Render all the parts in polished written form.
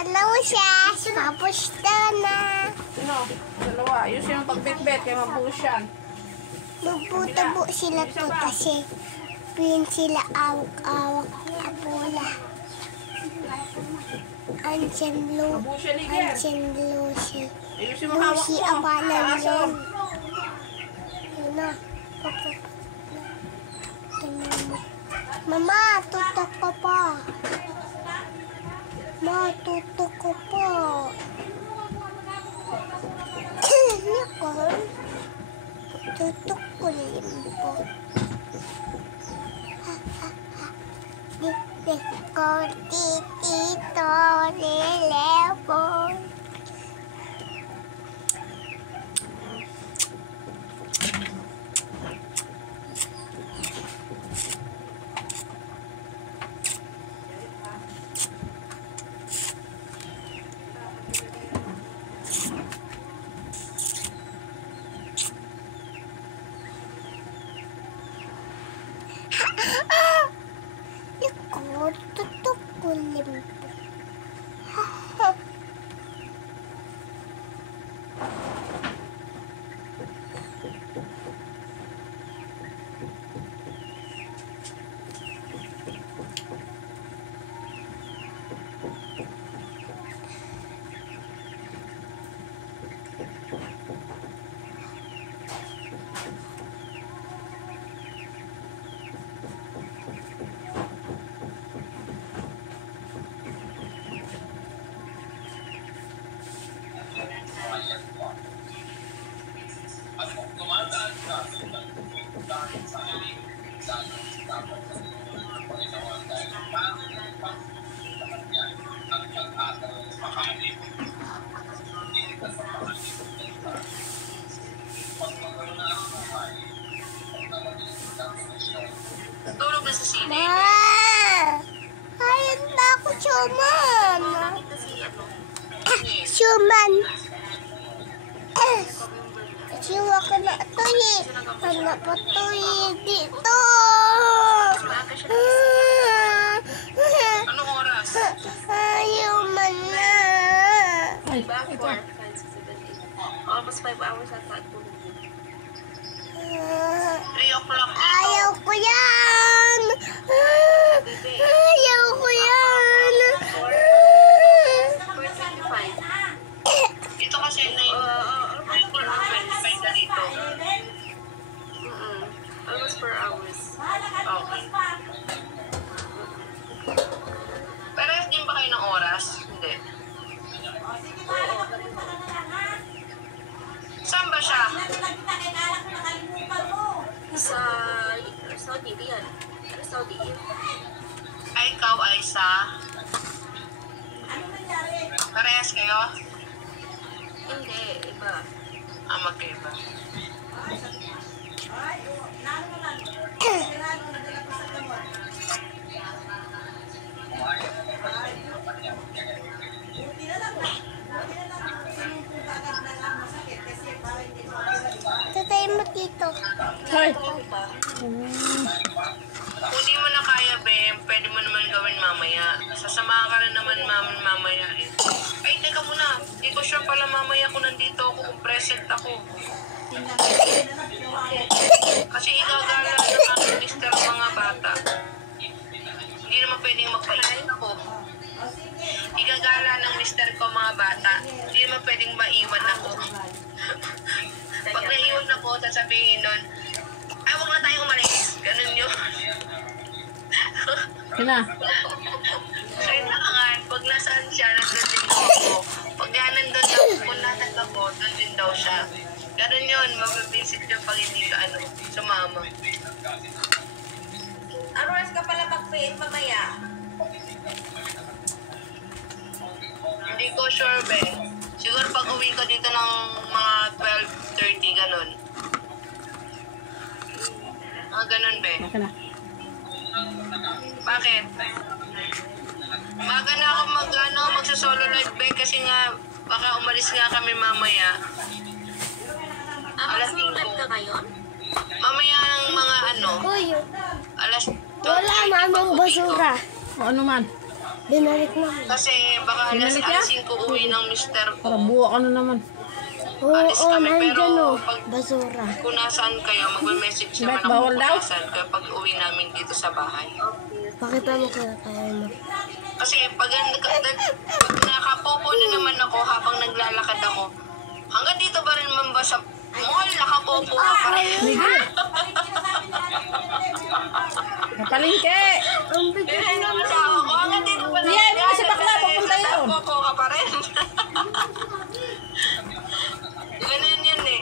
Ano siya? Tapos na. Sino? Dalawa. Ayusin yung pagbitbit kaya mabuhos yan. Magputabo sila to kasi pin sila awak-awak apula. Anchen lo. Mabuhos yan, Liger. Anchen lo si. Ayusin mo hawak Si mo. abalan Taason. yun. Yun na. Tingnan mo. Mama, tutok ko pa. Ma, tutok ko pa. Nakon. Tutok ko limpo. Ko titito nilepon. Ako, tutok ko limpo. Tulog na sa sine. Ma! Hayaan na ako, Suman! Suman! Siwa ka na ito eh! Ano pa ito eh? Dito! Anong oras? Ayaw man na! Ay, Bakit? ito. 4, 5, 6, 7, 8. Almost 5 hours ata at tulog. 3 o'clock dito. Ayaw ko yan! Ayaw ko yan! 4:25. Dito kasi 4:25 na dito. Almost 4 hours. Okay. Parehas din ba kayo ng oras? Hindi. Saan ba siya? Sa Saudi yan. Saudi yan. Ay, ikaw ay sa... Parehas kayo? Hindi, iba. Magkaiba. Tatay mo dito. Ay. Kung di mo na kaya, Bem, pwede mo naman gawin mamaya. Sasamahan ka na naman mamaya. Ay, teka muna. Di ko sure pala mamaya kung nandito ako, kung present ako. Kasi igagala ng aking mister ang mga bata. Hindi naman pwedeng magpaiwan ako. Igagala ng mister ko mga bata. Hindi naman pwedeng maiwan ako. Pag naiwan ako, sasabihin nun, ay, huwag na tayong umalis. Ganun yun. Sina? Kailangan, pag nasaan siya, nandun din ako. Pag nandun ako, kung nasan ako, nandun daw siya. Ganun yun, mabibisit yung pag hindi ka sumama. Ano oras ka pala mag-create mamaya? Hindi ko sure, be. Siguro pag uwi ko dito ng mga 12:30, ganun. Ganun, be. Baka na. Bakit? Maga na ako magsasolo live, be, kasi nga, baka umalis nga kami mamaya. Alas 5. Live ka ngayon? Mamaya ang mga Uy, alas wala 12:30 namang pag uwi ko. basura. O ano man. Binalik na. Kasi baka Binalik niya? alisin ko uwi ng mister Para ko. buwa ka na naman. Oo, Alis kami, nandyan pero o. pag- Basura. Kung nasaan kayo, magme-message naman Bakit ako bawal kung daw? nasaan kayo pag uwi namin dito sa bahay. Pakita mo kaya mo. Kasi pag nakapopo na naman ako habang naglalakad ako, hanggang dito pa rin naman ba sa mall, nakapopo ka pa rin. Miguel! Kapalingke! Ang bigat Hindi naman sa ako, hanggang dito pa rin. Yan, kasi bakla, papunta yun. Nakapopo ka pa rin. Ganun yun eh.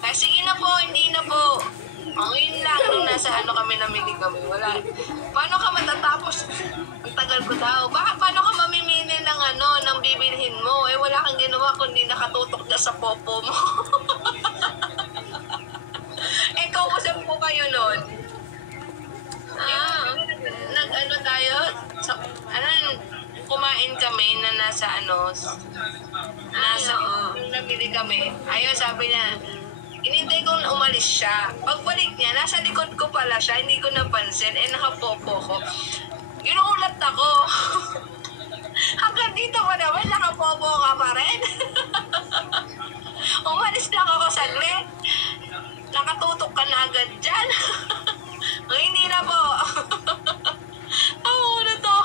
Ay, sige na po, hindi na po. Ang yun lang, nung nasa kami, namili kami, wala. Paano ka matatapos? Ang tagal ko daw. Paano ka mamimili ng ng bibilhin mo? Eh, wala kang ginawa kundi nakatutok na sa popo mo. Eh, kausap ko kayo nun. Tayo? Kumain kami na nasa namili kami. Ayun, sabi niya, inintay kong umalis siya. Pagbalik niya, nasa likod ko pala siya, hindi ko napansin, nakapopo ko. Ginuulat ako. Hanggang dito pa naman, nakapopo ka pa rin. Umalis lang ako saglit. Nakatutok ka na agad dyan. Hindi na po. Ano to?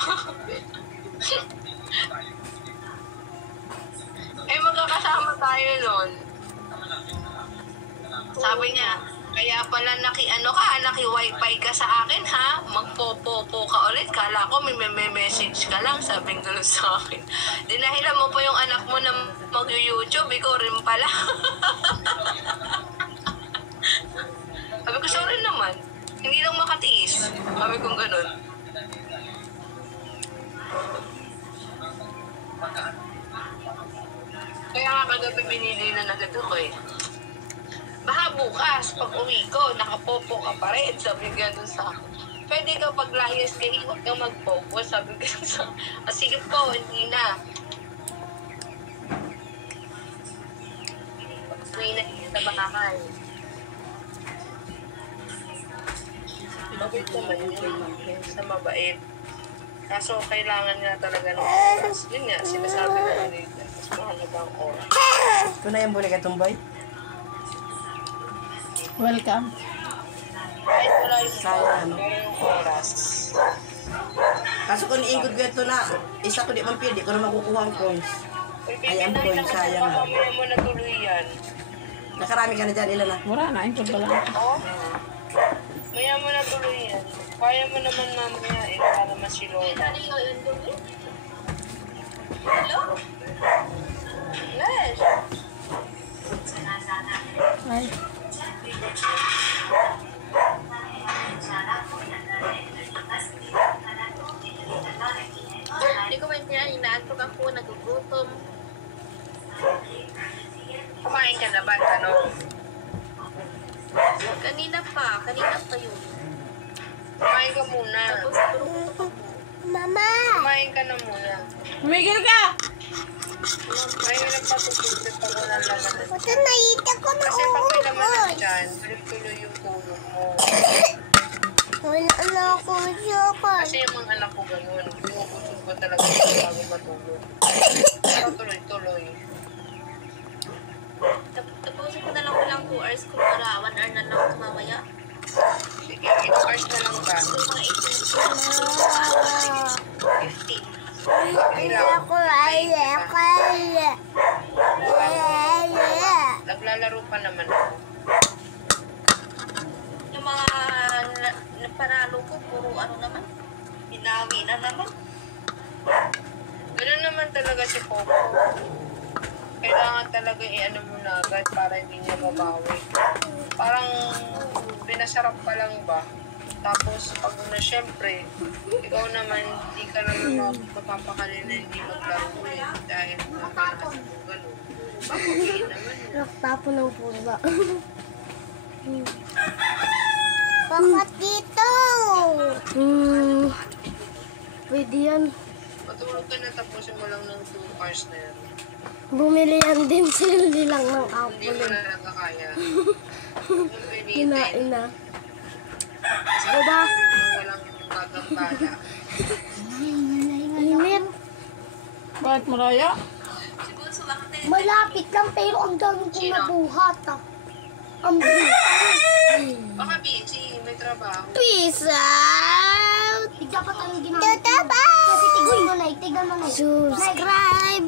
Magkakasama tayo nun. Sabi niya, kaya pala naki-wifi ka sa akin ha? Magpopopo ka ulit. Kala ko may message ka lang. Sabi nga sa akin. Dinahilan mo pa yung anak mo na mag-YouTube. Ikaw rin pala. Sabi ko, sorry naman. Hindi lang makatiis. Sabi ko ganun. Kaya nga kagabi binili na agad ako eh. Baka bukas, pag uwi ko, nakapopo ka pa rin. Sabi gano'n sa akin. Pwede ka pag layas kayo, huwag kang magpopo. Sabi gano'n sa akin. Sige po, hindi na. Uwi na sa bakakal. Mabait naman yun. Sa mabait. Kaso kailangan nga talaga ng oras. Yun nga, sinasabi ko ulit. Mas mahalaga ang oras. Ito na yung bulik itong boy. Welcome. Kahit wala yung Sayang, pero yung oras. Kaso kung iingod ko ito na, isa ko di man pili, ko na makukuha ang coins. Ayan, Bibigyan boy, lang sayang. sa mamaya mo na tuloy yan. Nakarami ka na dyan, ilan na? Wala na, ito pa lang. Oo. Maya mo na tuloy yan. Kaya mo naman mamaya para masilola. Hello? Yes. Ay. Hindi ko maintindihan, inaantok ako, nagugutom. Kumain ka na ba? Tanong. Kanina pa yun. Kumain ka muna. Tapos tulog ako. Mama! Kumain ka na muna. Tumigil ka! Mahirap pa tutulog pag wala laman. Ito naita ko na Kasi pag may laman na ubos. dyan, tuloy yung tulog mo. Wala na ako sukal. Kasi yung mga anak ko ganun, binubusog ko talaga bago matulog. Pero tuloy-tuloy. Tapusin ko na lang walang 2 hours ko para 1 hour na lang ito mamaya. Sige, 8 hours na lang ba? So, mga 15. Naglalaro pa naman ako. 18. Yung mga napanalo ko, puro naman. Binawi na naman. Ganun naman talaga si Popo. Kailangan talaga mo na agad para hindi niya mabawi. Parang pinasarap pa lang ba? Tapos pag syempre, ikaw naman, hindi ka naman mapapakali na hindi maglaro eh. Dahil nakakalas mo ganun. Bakit naman yun? Nagtapo ng pusa. Bakit dito? Pwede yan. Matulog ka na tapusin mo lang ng 2 hours na yan. Bumili yan din sila lang ng Hindi mo apple. na nakakaya. Kinain na. Kasi Diba? walang gagambala. Init. Bakit malaya? Malapit lang pero ang dami kong nabuhat ah. Ang Baka busy, may trabaho. Peace out! Tignan pa tayo ginamit. Tata ba? Kasi tignan mo na, tignan mo na. Subscribe!